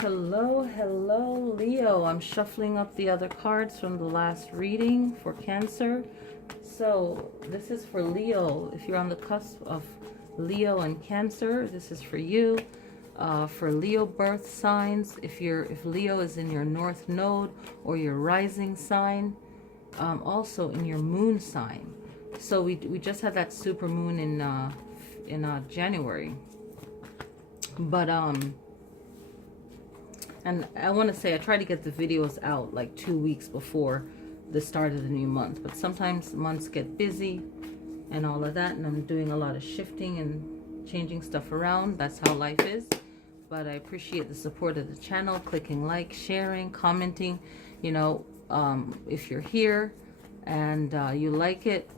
Hello, hello, Leo. I'm shuffling up the other cards from the last reading for Cancer. So this is for Leo. If you're on the cusp of Leo and Cancer, this is for you. For Leo birth signs, if Leo is in your North Node or your rising sign, also in your moon sign. So we just had that super moon in January, but and I want to say I try to get the videos out like 2 weeks before the start of the new month, but sometimes months get busy and all of that, and I'm doing a lot of shifting and changing stuff around. That's how life is. But I appreciate the support of the channel, clicking like, sharing, commenting. You know, if you're here and you like it,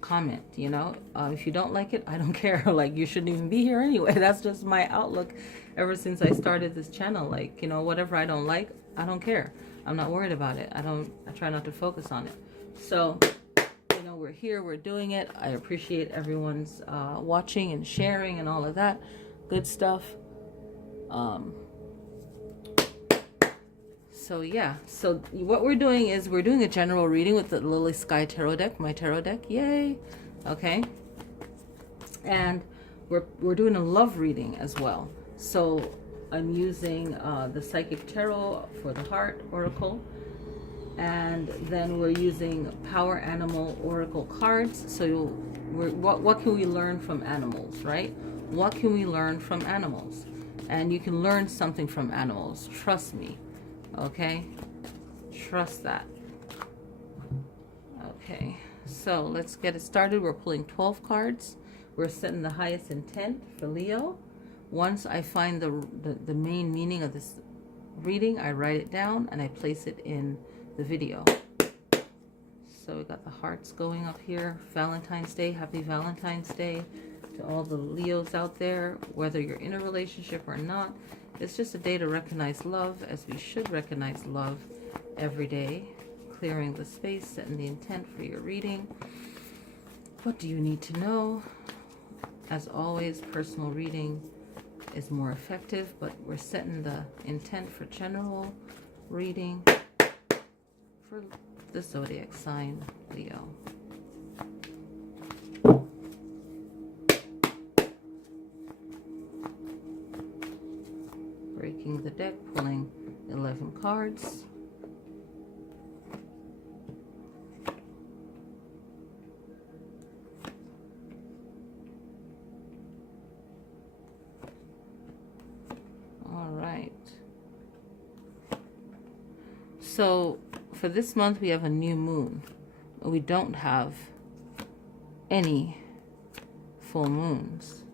comment. You know, if you don't like it, I don't care. Like, you shouldn't even be here anyway. That's just my outlook ever since I started this channel. Like, you know, whatever I don't like, I don't care. I'm not worried about it. I try not to focus on it. So, you know, we're here, we're doing it. I appreciate everyone's watching and sharing and all of that good stuff. So yeah, so what we're doing is we're doing a general reading with the Lilly Sky Tarot deck, my tarot deck, yay. Okay, and we're doing a love reading as well. So I'm using the Psychic Tarot for the Heart Oracle, and then we're using Power Animal Oracle cards. So what can we learn from animals, right? What can we learn from animals? And you can learn something from animals, trust me. Okay, trust that. Okay, so let's get it started. We're pulling 12 cards. We're setting the highest intent for Leo. Once I find the main meaning of this reading, I write it down and I place it in the video. So we got the hearts going up here. Valentine's Day, happy Valentine's Day to all the Leos out there, whether you're in a relationship or not. It's just a day to recognize love, as we should recognize love every day. Clearing the space, setting the intent for your reading. What do you need to know? As always, personal reading is more effective, but we're setting the intent for general reading for the zodiac sign, Leo. Breaking the deck, pulling 11 cards. All right. So for this month, we have a new moon. We don't have any full moons,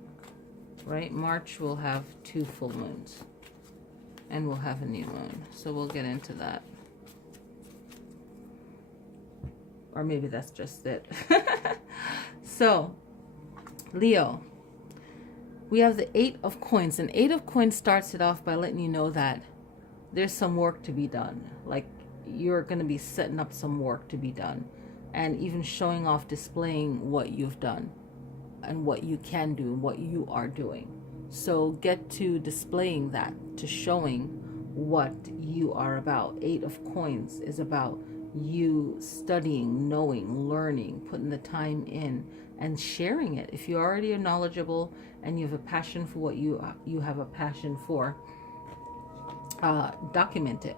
right? March will have 2 full moons. And we'll have a new moon. So we'll get into that. Or maybe that's just it. So, Leo. We have the 8 of Coins. And 8 of Coins starts it off by letting you know that there's some work to be done. Like, you're going to be setting up some work to be done. And even showing off, displaying what you've done. And what you can do, and what you are doing. So get to displaying that, to showing what you are about. 8 of Coins is about you studying, knowing, learning, putting the time in, and sharing it. If you already are knowledgeable and you have a passion for what you have a passion for, document it.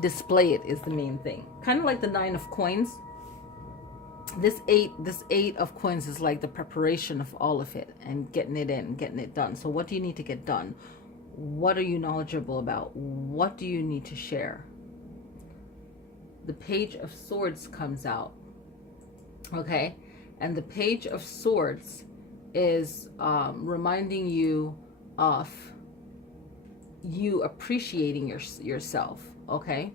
Display it is the main thing. Kind of like the 9 of Coins. This eight of Coins is like the preparation of all of it and getting it in, getting it done. So what do you need to get done? What are you knowledgeable about? What do you need to share? The Page of Swords comes out. Okay, and the Page of Swords is reminding you of you appreciating yourself. Okay,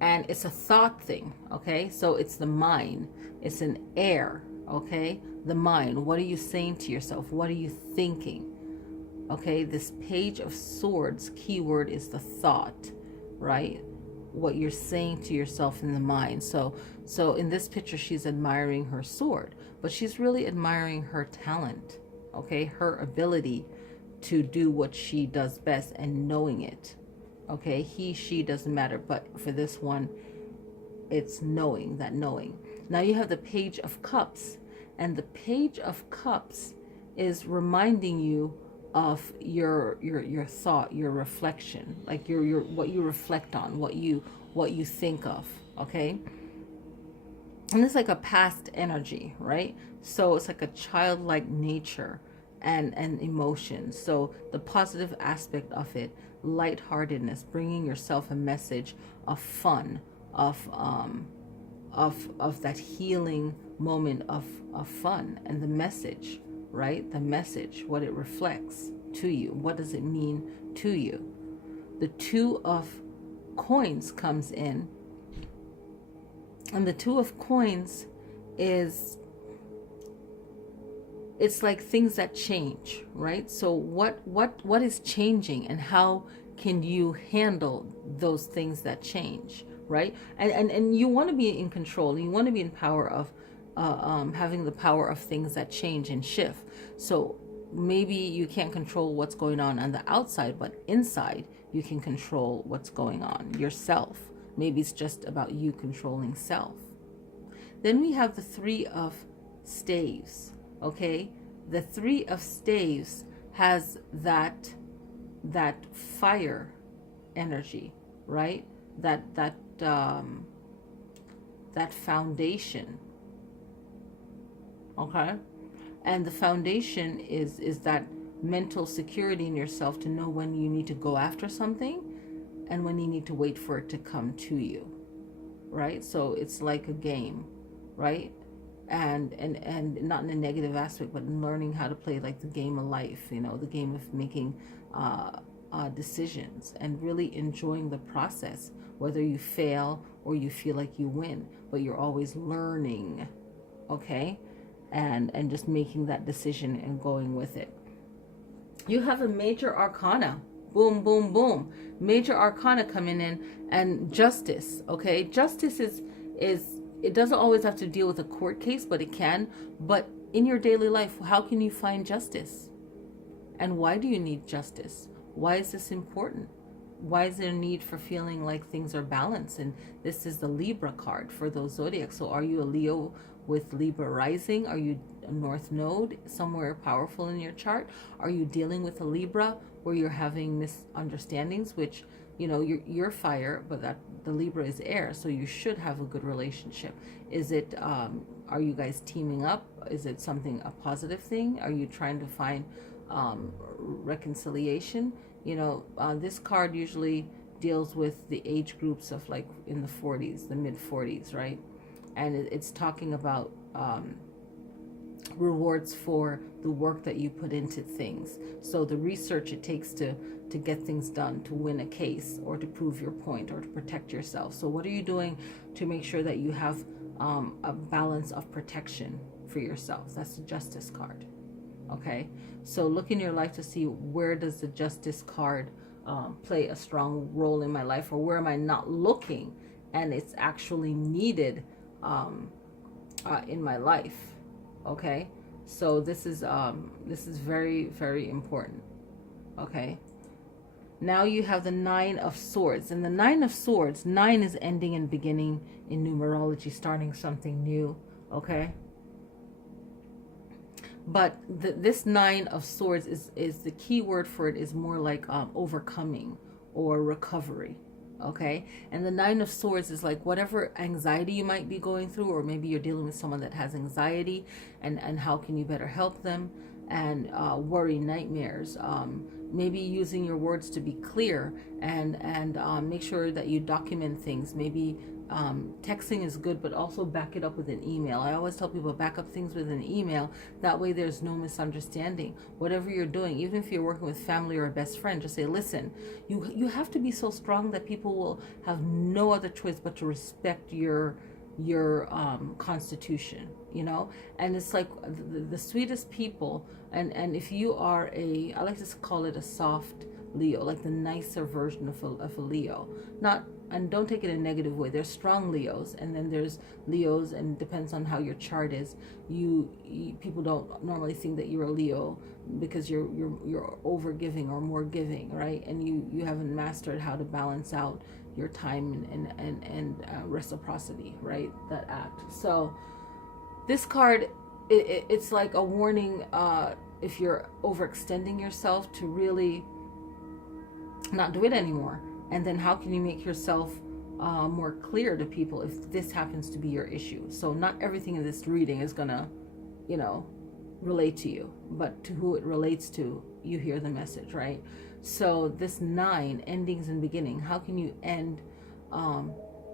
and it's a thought thing. Okay, so it's the mind. It's an air, okay? The mind. What are you saying to yourself? What are you thinking? Okay, this Page of Swords, keyword is the thought, right? What you're saying to yourself in the mind. So in this picture, she's admiring her sword, but she's really admiring her talent, okay? Her ability to do what she does best and knowing it. Okay, he, she doesn't matter, but for this one, it's knowing, that knowing. Now you have the Page of Cups, and the Page of Cups is reminding you of your thought, your reflection, like your what you reflect on, what you think of. Okay, and it's like a past energy, right? So it's like a childlike nature and emotion. So the positive aspect of it, lightheartedness, bringing yourself a message of fun, of that healing moment of fun, and the message, right? The message, what it reflects to you. What does it mean to you? The Two of Coins comes in, and the Two of Coins is, it's like things that change, right? So what is changing, and how can you handle those things that change, right? And you want to be in control. You want to be in power of having the power of things that change and shift. So maybe you can't control what's going on the outside, but inside you can control what's going on yourself. Maybe it's just about you controlling self. Then we have the Three of Staves. Okay, the Three of Staves has that fire energy, right? That foundation. Okay, and the foundation is that mental security in yourself to know when you need to go after something and when you need to wait for it to come to you, right? So it's like a game, right? And not in a negative aspect, but in learning how to play like the game of life, you know, the game of making decisions and really enjoying the process, whether you fail or you feel like you win, but you're always learning, okay? And just making that decision and going with it. You have a Major Arcana. Boom, boom, boom. Major Arcana coming in, and Justice, okay? Justice is it doesn't always have to deal with a court case, but it can. But in your daily life, how can you find justice? And why do you need justice? Why is this important? Why is there a need for feeling like things are balanced? And this is the Libra card for those zodiacs. So are you a Leo with Libra rising? Are you a North Node somewhere powerful in your chart? Are you dealing with a Libra where you're having misunderstandings, which, you know, you're fire, but that the Libra is air, so you should have a good relationship. Is it, are you guys teaming up? Is it a positive thing? Are you trying to find reconciliation? You know, this card usually deals with the age groups of like in the 40s, the mid 40s, right? And it's talking about rewards for the work that you put into things. So the research it takes to get things done, to win a case or to prove your point or to protect yourself. So what are you doing to make sure that you have a balance of protection for yourself? That's the Justice card. Okay, so look in your life to see where does the Justice card play a strong role in my life, or where am I not looking and it's actually needed in my life. Okay, so this is very, very important. Okay, now you have the Nine of Swords, and the Nine of Swords, 9 is ending and beginning in numerology, starting something new. Okay, but this Nine of Swords is the key word for it is more like overcoming or recovery. Okay, and the Nine of Swords is like whatever anxiety you might be going through, or maybe you're dealing with someone that has anxiety, and how can you better help them, and worry, nightmares, maybe using your words to be clear, and make sure that you document things. Maybe texting is good, but also back it up with an email. I always tell people, back up things with an email. That way there's no misunderstanding. Whatever you're doing, even if you're working with family or a best friend, just say, listen, you have to be so strong that people will have no other choice but to respect your constitution, you know. And it's like the sweetest people, and if you are I like to call it a soft Leo, like the nicer version of a Leo, not and don't take it in a negative way. There's strong Leos, and then there's Leos, and it depends on how your chart is. You people don't normally think that you're a Leo because you're over giving or more giving, right? And you haven't mastered how to balance out your time and reciprocity, right? That act. So this card, it's like a warning if you're overextending yourself to really not do it anymore. And then how can you make yourself more clear to people if this happens to be your issue? So not everything in this reading is gonna, relate to you, but to who it relates to, you hear the message, right? So this 9, endings and beginning, how can you end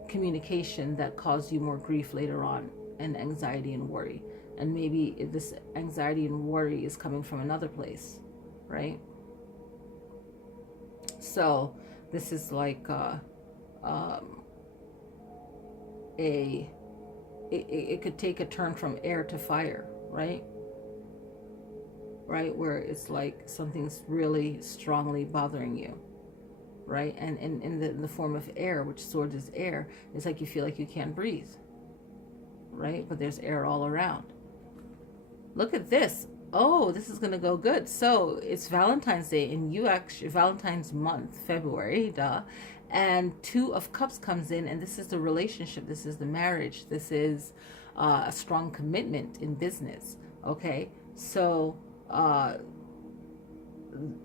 communication that caused you more grief later on, and anxiety and worry? And maybe this anxiety and worry is coming from another place, right? So this is like it could take a turn from air to fire, right? Right, where it's like something's really strongly bothering you, right? And in the form of air, which swords is air, it's like you feel like you can't breathe, right? But there's air all around. Look at this. Oh, this is going to go good. So it's Valentine's Day, and you actually, Valentine's month, February, duh. And 2 of Cups comes in, and this is the relationship. This is the marriage. This is a strong commitment in business. Okay. So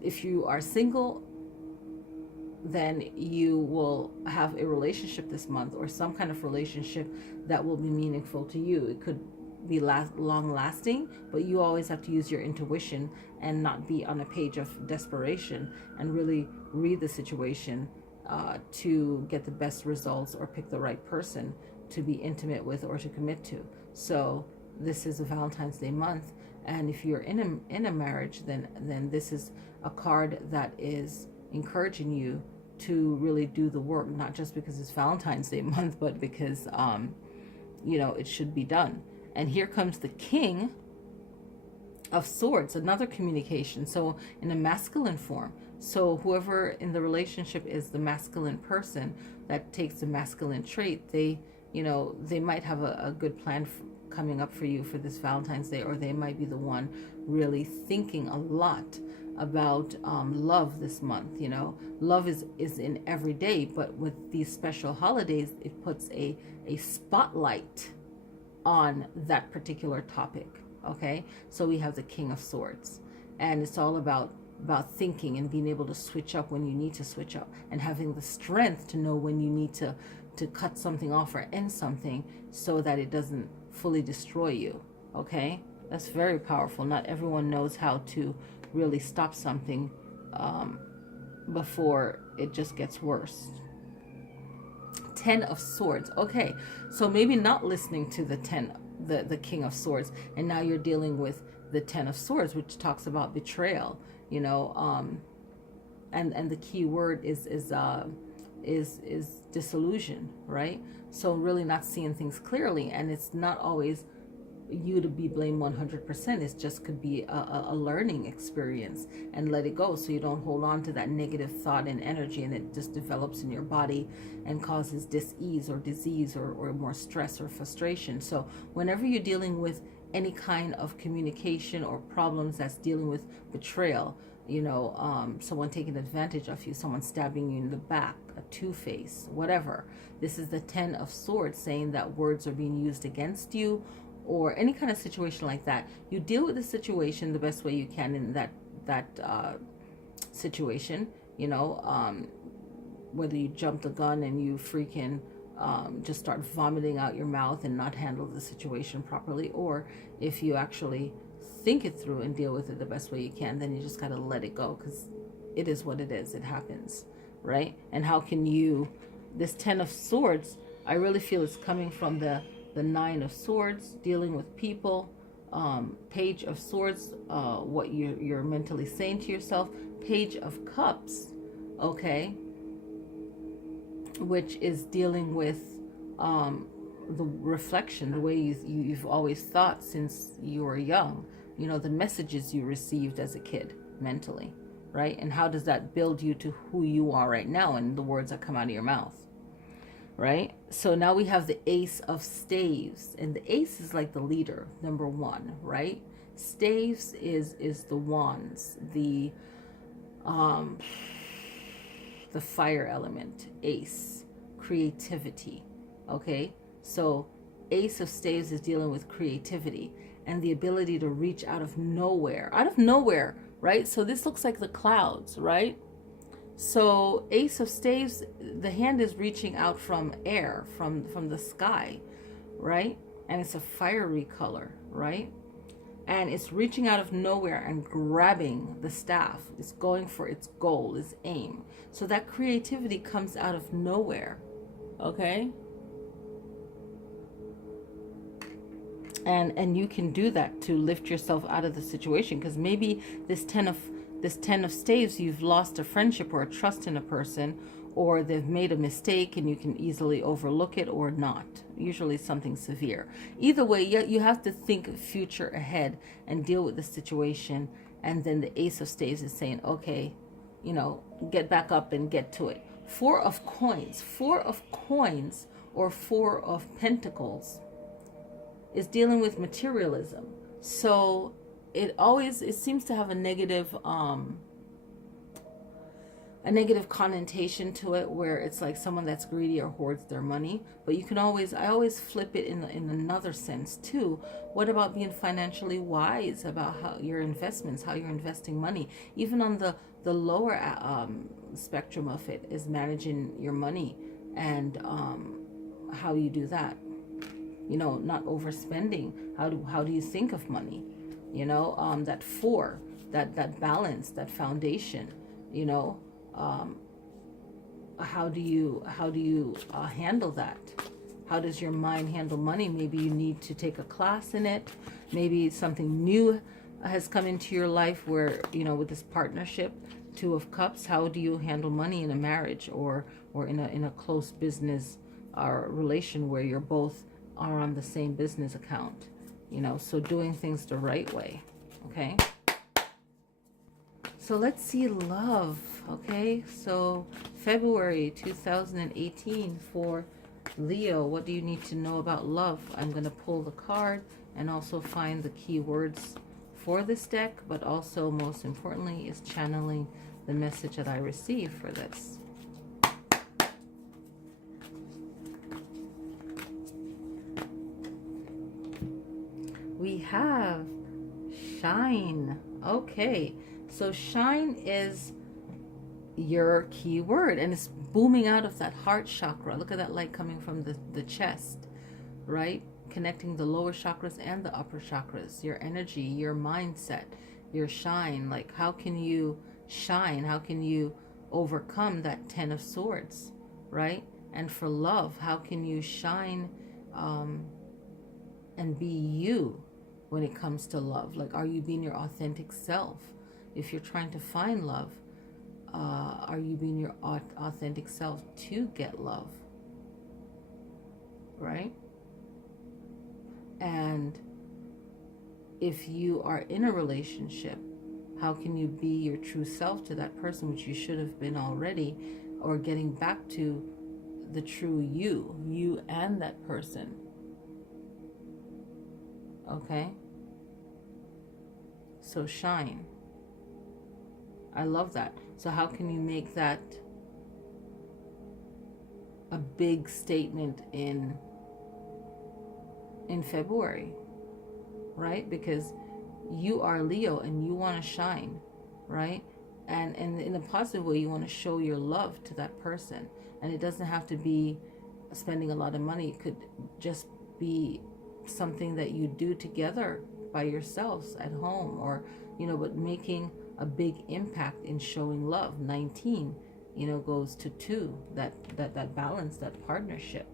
if you are single, then you will have a relationship this month, or some kind of relationship that will be meaningful to you. It could be long lasting, but you always have to use your intuition and not be on a page of desperation, and really read the situation to get the best results, or pick the right person to be intimate with or to commit to. So this is a Valentine's Day month, and if you're in a marriage, then this is a card that is encouraging you to really do the work, not just because it's Valentine's Day month, but because it should be done. And here comes the King of Swords, another communication. So in a masculine form. So whoever in the relationship is the masculine person that takes the masculine trait, they might have a good plan coming up for you for this Valentine's Day, or they might be the one really thinking a lot about love this month. Love is in every day, but with these special holidays, it puts a spotlight on that particular topic. Okay, so we have the King of Swords, and it's all about thinking and being able to switch up when you need to switch up, and having the strength to know when you need to cut something off or end something so that it doesn't fully destroy you. Okay, that's very powerful. Not everyone knows how to really stop something before it just gets worse. 10 of Swords. Okay, so maybe not listening to the King of Swords, and now you're dealing with the 10 of Swords, which talks about betrayal. And the key word is disillusion, right? So really not seeing things clearly, and it's not always you to be blamed 100%. It just could be a learning experience, and let it go, so you don't hold on to that negative thought and energy, and it just develops in your body and causes dis-ease or disease or more stress or frustration. So whenever you're dealing with any kind of communication or problems that's dealing with betrayal, someone taking advantage of you, someone stabbing you in the back, a two-face, whatever, this is the 10 of Swords saying that words are being used against you, or any kind of situation like that. You deal with the situation the best way you can in that situation. Whether you jump the gun and you freaking just start vomiting out your mouth and not handle the situation properly, or if you actually think it through and deal with it the best way you can, then you just gotta let it go, because it is what it is. It happens, right? And how can you, this 10 of Swords, I really feel it's coming from the 9 of Swords, dealing with people, Page of Swords, what you're mentally saying to yourself, Page of Cups, okay, which is dealing with the reflection, the way you've always thought since you were young, the messages you received as a kid mentally, right? And how does that build you to who you are right now and the words that come out of your mouth? right? So now we have the Ace of Staves, and the Ace is like the leader, number one, right? Staves is the wands, um the fire element. Ace, creativity. Okay, so Ace of Staves is dealing with creativity and the ability to reach out of nowhere, right? So this looks like the clouds, right? So Ace of Staves, the hand is reaching out from air, from the sky, right? And it's a fiery color, right? And it's reaching out of nowhere and grabbing the staff. It's going for its goal, its aim. So that creativity comes out of nowhere, okay? And you can do that to lift yourself out of the situation, because maybe this 10 of staves, you've lost a friendship or a trust in a person, or they've made a mistake and you can easily overlook it or not. Usually something severe. Either way, you have to think future ahead and deal with the situation. And then the Ace of Staves is saying, okay, get back up and get to it. Four of Coins or Four of Pentacles is dealing with materialism. So it seems to have a negative connotation to it, where it's like someone that's greedy or hoards their money. But I always flip it in another sense too. What about being financially wise about how your investments, how you're investing money? Even on the lower spectrum of it is managing your money, and how you do that. Not overspending. How do you think of money? That four, that balance, that foundation. How do you handle that? How does your mind handle money? Maybe you need to take a class in it. Maybe something new has come into your life where, with this partnership, Two of Cups, how do you handle money in a marriage or in a close business relation where you're both are on the same business account? So doing things the right way, okay? So let's see love, okay? So February 2018 for Leo, what do you need to know about love? I'm going to pull the card and also find the key words for this deck, but also most importantly is channeling the message that I received for this. We have shine. Okay, so shine is your key word, and it's booming out of that heart chakra. Look at that light coming from the chest, right? Connecting the lower chakras and the upper chakras. Your energy, your mindset, your shine. Like, how can you shine? How can you overcome that 10 of Swords, right? And for love, how can you shine and be you when it comes to love? Like, are you being your authentic self? If you're trying to find love, are you being your authentic self to get love, right? And if you are in a relationship, how can you be your true self to that person, which you should have been already, or getting back to the true you and that person, okay? So shine. I love that. So how can you make that a big statement in February, right? Because you are Leo and you want to shine, right? And in a positive way, you want to show your love to that person. And it doesn't have to be spending a lot of money. It could just be something that you do together by yourselves at home, or, but making a big impact in showing love. 19, goes to 2, that balance, that partnership,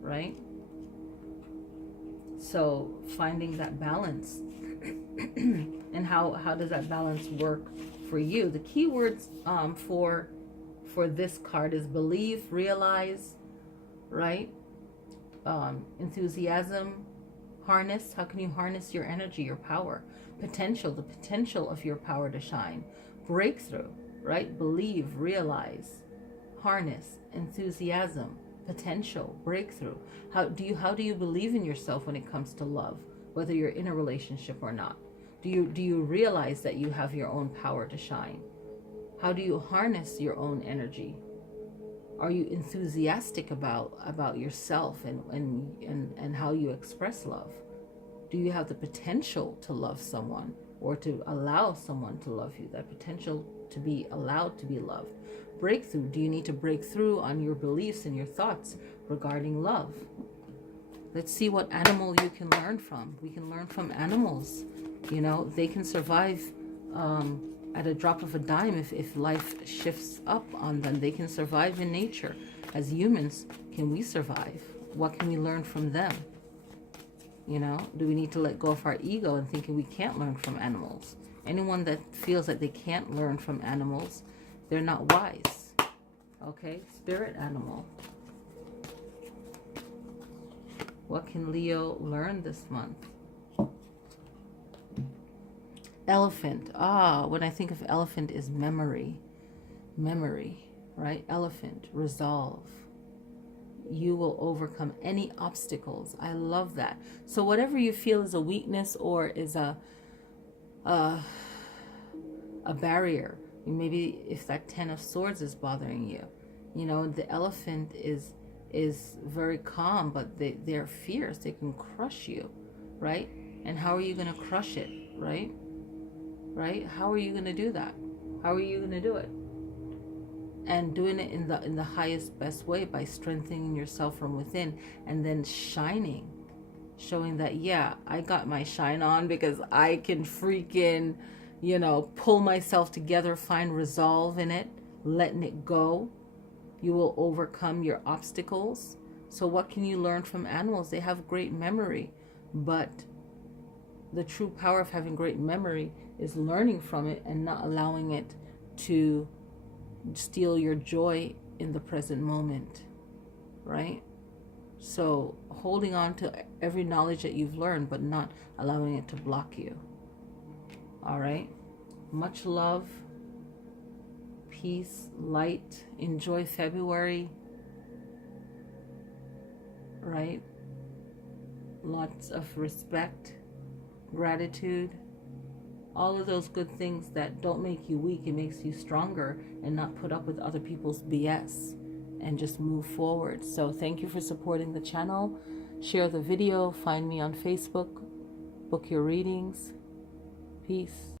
right? So finding that balance and how does that balance work for you? The key words for this card is believe, realize, right? Enthusiasm, harness. How can you harness your energy, your power? Potential, the potential of your power to shine. Breakthrough, right? Believe, realize, harness, enthusiasm, potential, breakthrough. How do you believe in yourself when it comes to love, whether you're in a relationship or not? Do you realize that you have your own power to shine? How do you harness your own energy? Are you enthusiastic about yourself and how you express love? Do you have the potential to love someone, or to allow someone to love you? That potential to be allowed to be loved. Breakthrough. Do you need to break through on your beliefs and your thoughts regarding love? Let's see what animal you can learn from. We can learn from animals. You know, they can survive at a drop of a dime. If life shifts up on them, they can survive in nature. As humans, can we survive? What can we learn from them? You know, do we need to let go of our ego and thinking we can't learn from animals? Anyone that feels that they can't learn from animals, they're not wise. Okay, spirit animal. What can Leo learn this month? Elephant. When I think of elephant is memory. Memory, right? Elephant, resolve. You will overcome any obstacles. I love that. So whatever you feel is a weakness or is a barrier, maybe if that 10 of swords is bothering you, you know, the elephant is very calm, but they're fierce. They can crush you, right? And how are you going to crush it, right? How are you going to do that? How are you going to do it? And doing it in the highest, best way, by strengthening yourself from within, and then shining, showing that, yeah, I got my shine on because I can freaking, you know, pull myself together, find resolve in it, letting it go. You will overcome your obstacles. So what can you learn from animals? They have great memory, but the true power of having great memory is learning from it and not allowing it to steal your joy in the present moment, right? So holding on to every knowledge that you've learned, but not allowing it to block you. All right? Much love, peace, light. Enjoy February, right? Lots of respect, gratitude, all of those good things that don't make you weak. It makes you stronger, and not put up with other people's BS, and just move forward. So thank you for supporting the channel. Share the video. Find me on Facebook. Book your readings. Peace.